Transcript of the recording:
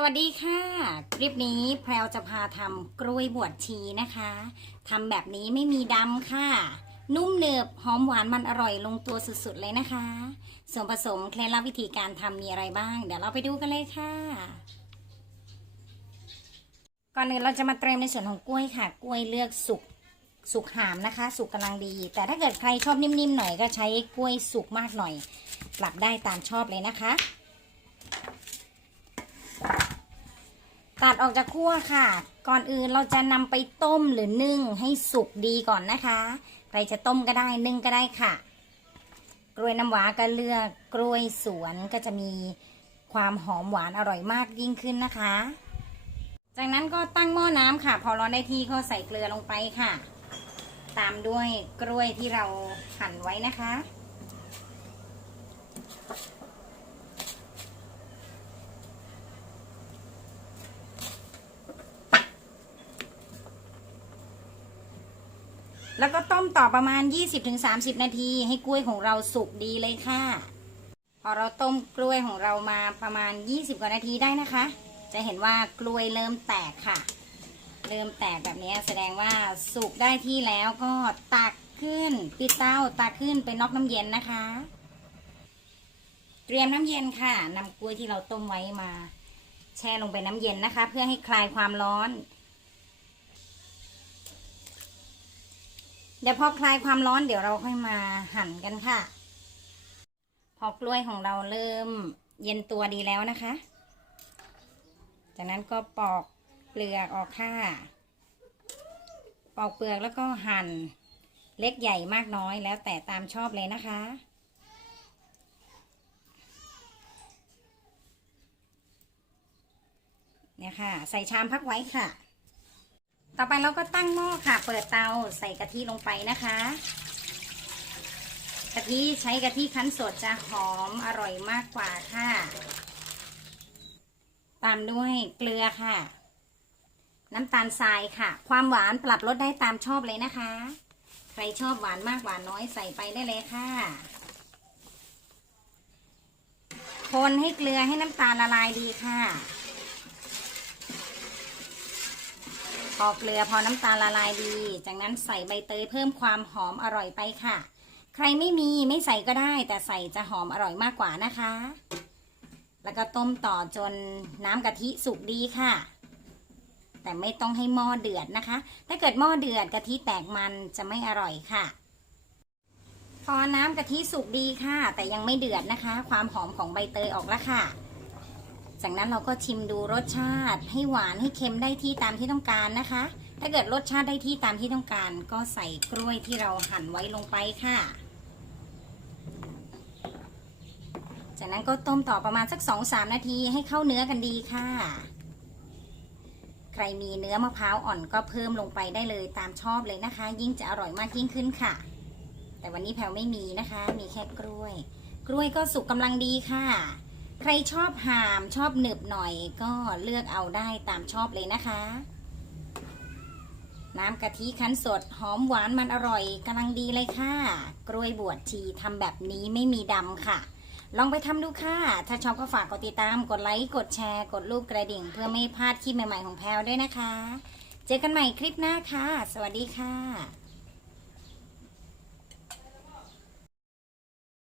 สวัสดีค่ะ คลิปนี้แพรวจะพาทำกล้วยบวชชีนะคะทำแบบนี้ไม่มีดำค่ะ นุ่มเนืบหอมหวานมันอร่อยลงตัวสุดๆเลยนะคะ ส่วนผสมเคล็ดลับวิธีการทำมีอะไรบ้าง เดี๋ยวเราไปดูกันเลยค่ะ ก่อนอื่นเราจะมาเตรียมในส่วนของกล้วยค่ะ กล้วยเลือกสุกสุกหามนะคะ สุกกำลังดี แต่ถ้าเกิดใครชอบนิ่มๆหน่อยก็ใช้กล้วยสุกมากหน่อยปรับได้ตามชอบเลยนะคะ ตัดออกจากคั่วค่ะ ก่อนอื่นเราจะนำไปต้มหรือนึ่งให้สุกดีก่อนนะคะใครจะต้มก็ได้นึ่งก็ได้ค่ะ กล้วยน้ำว้าก็เลือกกล้วยสวนก็จะมีความหอมหวานอร่อยมากยิ่งขึ้นนะคะ จากนั้นก็ตั้งหม้อน้ำค่ะ พอร้อนได้ที่ก็ใส่เกลือลงไปค่ะ ตามด้วยกล้วยที่เราหั่นไว้นะคะ แล้วก็ต้มต่อประมาณ 20-30 นาที ให้กล้วยของเราสุกดีเลยค่ะ พอเราต้มกล้วยของเรามาประมาณ 20 กว่านาทีได้นะคะ จะเห็นว่ากล้วยเริ่มแตกค่ะ เริ่มแตกแบบนี้แสดงว่าสุกได้ที่แล้วก็ตักขึ้นปิดเตาตักขึ้นไปนอกน้ำเย็นนะคะ เตรียมน้ำเย็นค่ะนำกล้วยที่เราต้มไว้มา แช่ลงไปน้ำเย็นนะคะ เพื่อให้คลายความร้อน เดี๋ยวพอคลายความร้อนเดี๋ยวเราค่อยมาหั่นกันค่ะ พอกล้วยของเราเริ่มเย็นตัวดีแล้วนะคะ จากนั้นก็ปอกเปลือกออกค่ะ ปอกเปลือกแล้วก็หั่นเล็กใหญ่มากน้อยแล้วแต่ตามชอบเลยนะคะ เนี่ยค่ะ ใส่ชามพักไว้ค่ะ ต่อไปเราก็ตั้งหม้อค่ะ เปิดเตาใส่กะทิลงไปนะคะ กะทิใช้กะทิคั้นสดจะหอมอร่อยมากกว่าค่ะ ตามด้วยเกลือค่ะ น้ำตาลทรายค่ะ ความหวานปรับลดได้ตามชอบเลยนะคะ ใครชอบหวานมากหวานน้อยใส่ไปได้เลยค่ะ คนให้เกลือให้น้ำตาลละลายดีค่ะ พอเกลือพอน้ำตาลละลายดี จากนั้นใส่ใบเตยเพิ่มความหอมอร่อยไปค่ะ ใครไม่มีไม่ใส่ก็ได้ แต่ใส่จะหอมอร่อยมากกว่านะคะ แล้วก็ต้มต่อจนน้ำกะทิสุกดีค่ะ แต่ไม่ต้องให้หม้อเดือดนะคะ ถ้าเกิดหม้อเดือดกะทิแตกมันจะไม่อร่อยค่ะ พอน้ำกะทิสุกดีค่ะ แต่ยังไม่เดือดนะคะ ความหอมของใบเตยออกแล้วค่ะ จากนั้นเราก็ชิมดูรสชาติให้หวานให้เค็มได้ที่ตามที่ต้องการนะคะ ถ้าเกิดรสชาติได้ที่ตามที่ต้องการ ก็ใส่กล้วยที่เราหั่นไว้ลงไปค่ะ จากนั้นก็ต้มต่อประมาณสัก 2-3 นาทีให้เข้าเนื้อกันดีค่ะ ใครมีเนื้อมะพร้าวอ่อนก็เพิ่มลงไปได้เลยตามชอบเลยนะคะ ยิ่งจะอร่อยมากยิ่งขึ้นค่ะ แต่วันนี้แพลวไม่มีนะคะ มีแค่กล้วย กล้วยก็สุกกำลังดีค่ะ ใครชอบหามชอบหนึบหน่อยก็เลือกเอาได้ตามชอบเลยนะคะ น้ำกะทิคั้นสดหอมหวานมันอร่อยกำลังดีเลยค่ะ กล้วยบวชชีทำแบบนี้ไม่มีดำค่ะ ลองไปทำดูค่ะ ถ้าชอบก็ฝากกดติดตามกดไลค์กดแชร์กดรูปกระดิ่ง เพื่อไม่พลาดคลิปใหม่ๆของแพลวด้วยนะคะ เจอกันใหม่คลิปหน้าค่ะ สวัสดีค่ะ